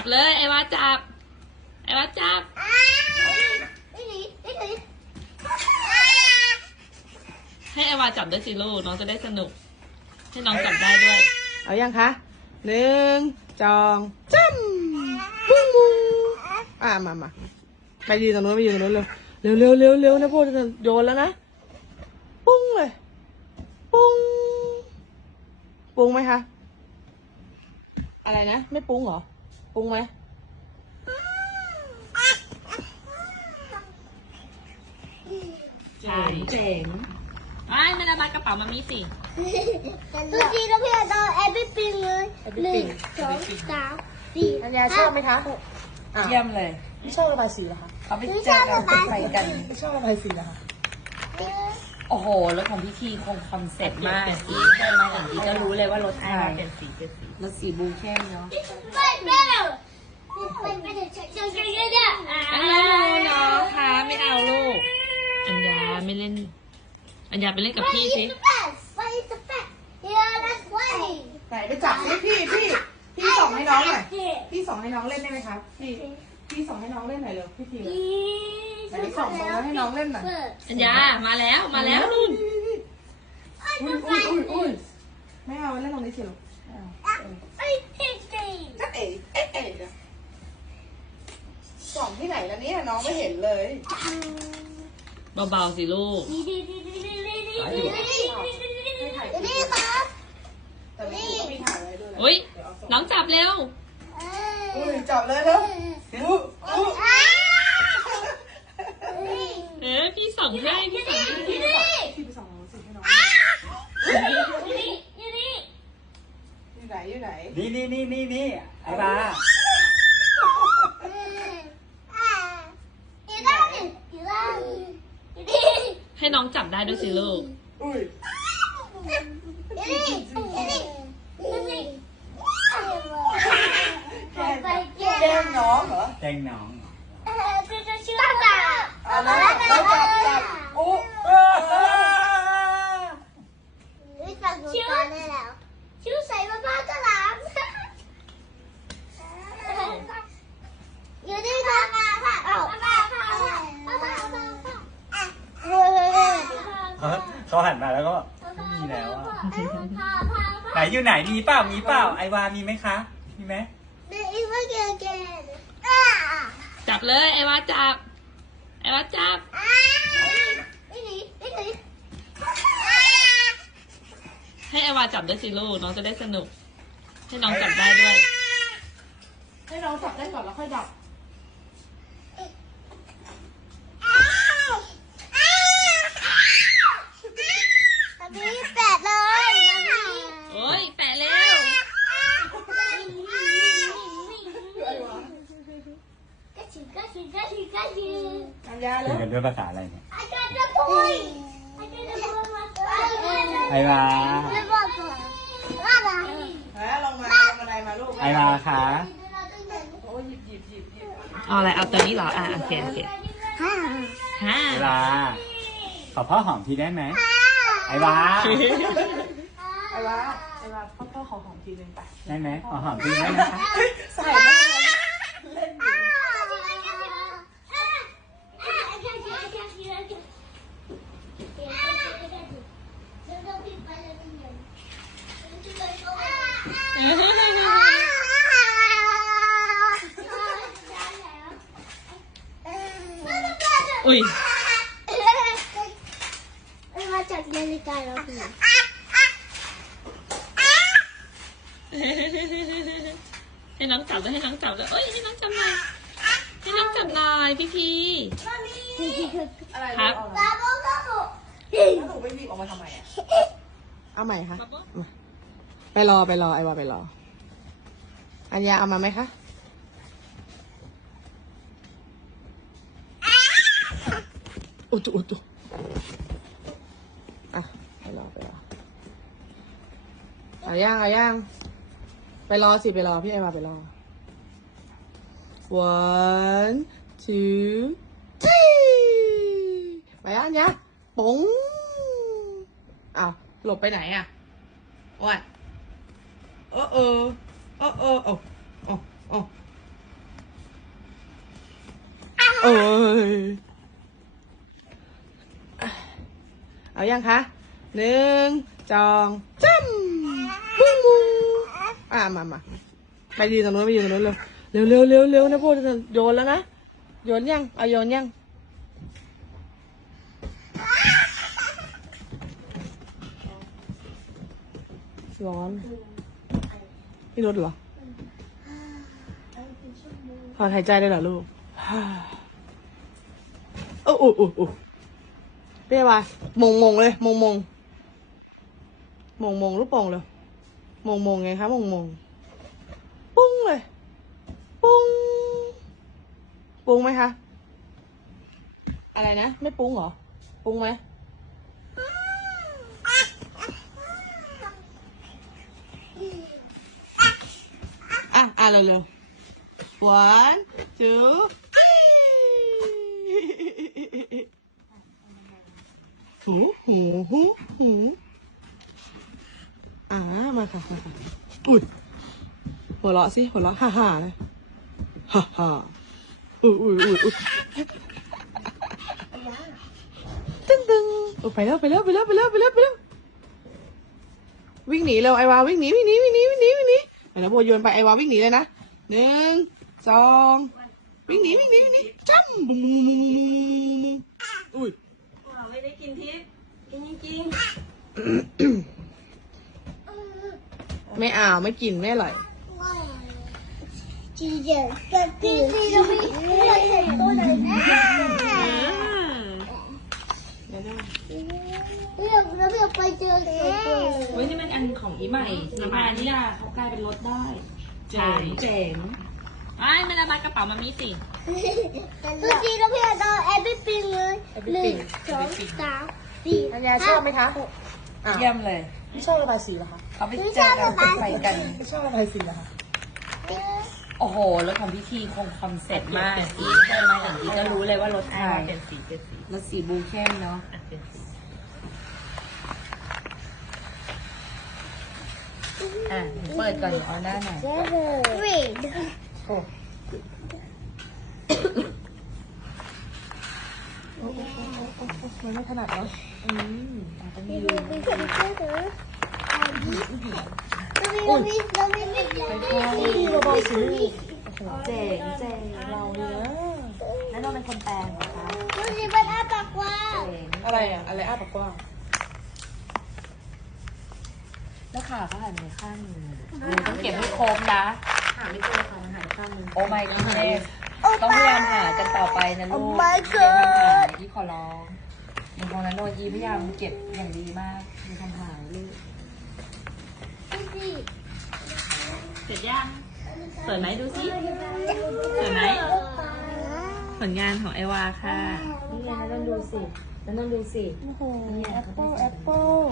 ับเลยไอ้วาจับ ไอ้วาจับให้ไอ้วาจับด้วยสิลูกน้องจะได้สนุก ให้น้องจับได้ด้วย เอายังคะหนึ่งจองจ้ำปุ้งมุงอะมามาไปยืนตรงนู้นไปยืนตรงนู้นเร็วเร็วเร็วเร็วเร็วนะพวกจะโยนแล้วนะปุ้งเลย ปุ้งปุ้งไหมคะ อะไรนะ ไม่ปุ้งเหรอ ปุ้งไหมเจ๋งเจ๋งไอ้ไม่ได้มากระเป๋ามามีสิทุกทีเราพี่เอาแอปเปิ้ลปิงเลยหนึ่งสองสามสี่อัญญาชอบไหมคะอะเยี่ยมเลยไม่ชอบระบายสีเหรอคะเขาไปเจอกันไปกันไม่ชอบระบายสีเหรอคะ โอ้โห รถของพี่ทีคงคอนเซ็ปต์มากอีเดินมาอย่างนี้ก็รู้เลยว่ารถอะไรเป็นสีเป็นสีรถสีบูเข้มเนาะ อ่าอ้าวน้องคะไม่เอาลูก อัญญาไม่เล่น อัญญาไปเล่นกับพี่สิไปสเปกเดี๋ยวนัดไว้ไหนไปจับสิพี่พี่พี่ส่งให้น้องหน่อยพี่ส่งให้น้องเล่นได้ไหมคะพี่พี่ส่งให้น้องเล่นหน่อยเร็วพี่ทีไหนส่งตรงนั้นให้น้องเล่นหน่อยอัญญามาแล้วมาแล้วนู่นอุ้ยอุ้ยอุ้ยอุ้ยไม่เอาเล่นตรงนี้สิลูกไอ้เด็กก็ แล้วเนี่ยน้องไม่เห็นเลยเบาๆสิลูกดีดีดีดีดีดีดีดีดีครับแต่ไม่รู้ว่ามีถ่ายไว้ด้วยนะอุ้ยน้องจับเร็ว อุ้ยจับเลยแล้วอู้อู้เอ๊ะพี่ส่องให้พี่ส่องให้พี่ไปส่องน้องสิให้น้องอยู่ไหนอยู่ไหน นี่นี่นี่นี่นี่ไอ้บา ให้น้องจับได้ด้วยสิลูก อุ้ยแกล้งน้องเหรอแตงน้องเหรออะแล้วแล้วจับจับอู้ ชื่อใส่มาบ้านตลาดอยู่ที่ทางมาค่ะเอามาค่ะมาค่ะมาค่ะ เขาหันมาแล้วก็ไม่มีแล้วอะไหน อยู่ไหนมีเปล่ามีเปล่าไอวามีไหมคะมีไหมจับเลยไอ้วาจับ ไอ้วาจับให้ไอ้วาจับด้วยสิลูกน้องจะได้สนุก ให้น้องจับได้ด้วย ให้น้องจับได้ก่อนแล้วค่อยดับ แปดเลย โอ้ยแปะเร็ว ก็ชิก็ชิก็ชิก็ชิ อัญญา เลคุยยกันด้วยภาษาอะไรเนี่ยอาจารย์จะพูดอาจารย์จะพูดมาไอวาไม่บอกก่อนว่าอะไรแล้วลงมาลงบันไดมาลูกไอวาคะโอ้ยหยิบหยิบหยิบหยิบเอาอะไรเอาตัวนี้เหรออะโอเคโอเคห้าไอวาขอพ่อหอมทีได้ไหมไอวาไอ้วะไอ้วะพ่อพ่อขอหอมทีนึงไปได้ไหมขอหอมทีได้ไหมคะใส่ได้เลยเล่นอยู่ อุ้ยมาจากนาฬิกาเราพี่ให้น้องจับด้วยให้น้องจับด้วยเอ้ยให้น้องจับหน่อยให้น้องจับหน่อยพี่พีอะไรครับเอาตาโบ้ก็ถูกแล้วหนูไปหยิบออกมาทำไมอะเอาใหม่ค่ะ ไปรอไปรอไอ้วาไปรอ อัญญาเอามาไหมคะ อุตุอุตุอะไปรอไปรอเอาย่างเอาย่าง ไปรอสิ ไปรอ พี่ไอวาไปรอ one two three ไปอะอัญญาปุ๋งอ้าวหลบไปไหนอะโอ้ย เออเออเออเออโอ้โอ้โอ้เอ้ยเอายังคะหนึ่งจองจ้ำปุ้งมุงอะมามาไปยืนตรงนู้นไปยืนตรงนู้นเร็วเร็วเร็วเร็วเร็วนะพวกจะโยนแล้วนะโยนยังเอาโยนยังร้อน พี่รถเหรอถอนหายใจได้เหรอลูกโอ้โอ้โอ้โอ้เปี้ยวะมงมงเลยมงมงมงมงลูกโป่งเลยมงมงไงคะมงมงปุ้งเลย ปุ้ง ปุ้งไหมคะ อะไรนะ ไม่ปุ้งเหรอ ปุ้งไหม อะอะเร็วๆ one two three หูหูหูหูอ่ามาค่ะมาค่ะอุ้ยหัวเราะสิหัวเราะฮ่าฮ่าเลยฮ่าฮ่าอุ้ยอุ้ยอุ้ยอุ้ยตึ้งตึ้งโอ้ไปแล้วไปแล้วไปแล้วไปแล้วไปแล้วไปแล้ววิ่งหนีเร็วไอวาวิ่งหนีวิ่งหนีวิ่งหนีวิ่งหนีวิ่งหนี ไปแล้วโบโยนไปไอวาวิ่งหนีเลยนะหนึ่งสองวิ่งหนีวิ่งหนีวิ่งหนีจ้ำบุ้งบุ้งบุ้งบุ้งบุ้งบุ้งอุ้ยไม่ได้กินทิพย์กินจริงไม่เอาไม่กินไม่อร่อยจีเจกับพี่ซีเราไม่เราเห็ตัวไหนนะ เราเราไม่ไปเจอตัวตัวเฮ้ยนี่มันอันของอีใหม่อีใหม่นี่อะเขากลายเป็นรถได้เจ๋งเจ๋งไอ้ไม่ได้มากระเป๋ามามีสิตัวจีเราพี่เอาแอปเปิ้ลปิงเลยหนึ่งสองสามสี่อัญญาชอบไหมคะอะเยี่ยมเลย ไม่ชอบระบายสีเหรอคะเขาไปเจอกันไปกันไม่ชอบระบายสีเหรอคะ โอ้โหแล้วของพี่ทีคงคอนเซ็ปต์มากอีเดินมาอย่างนี้ก็รู้เลยว่ารถใครเป็นสีเป็นสีรถสีบูเข้มเนาะอะเป็นสีอะเปิดก่อนเอาหน้าหน่อยรีดโอ้มันไม่ถนัดเนาะอืมอะต้องมียืมีนมีคนช่วยเธอเรามีเรามีเรา มีเรามีพี่ระบายสีเจ๋งเจ๋งเราเนื้อแล้วเราเป็นคนแปลงเหรอคะเรามีบ้านอาปากกว้างเจ๋งอะไรอะ อะไรอ้าปากกว้างแล้วขาเขาหันไปข้างหนึงต้องเก็บให้ครบนะ หาไม่เจอค่ะหายข้างนึงโอ้ my goodness ต้องพยายามหากันต่อไปนะลูก Oh my อย่าทำหาย god ที่ขอร้องอย่างของนั้นโนยีพยายามเก็บอย่างดีมากมีทำหายลูก สร็จยังสวยไหมดูสิสวยไหมผลงานของไอวาค่ะ นี่ไงนั่นดูสินั่นดูสิโอ้โหแอปเปิ้ลแอปเปิ้ล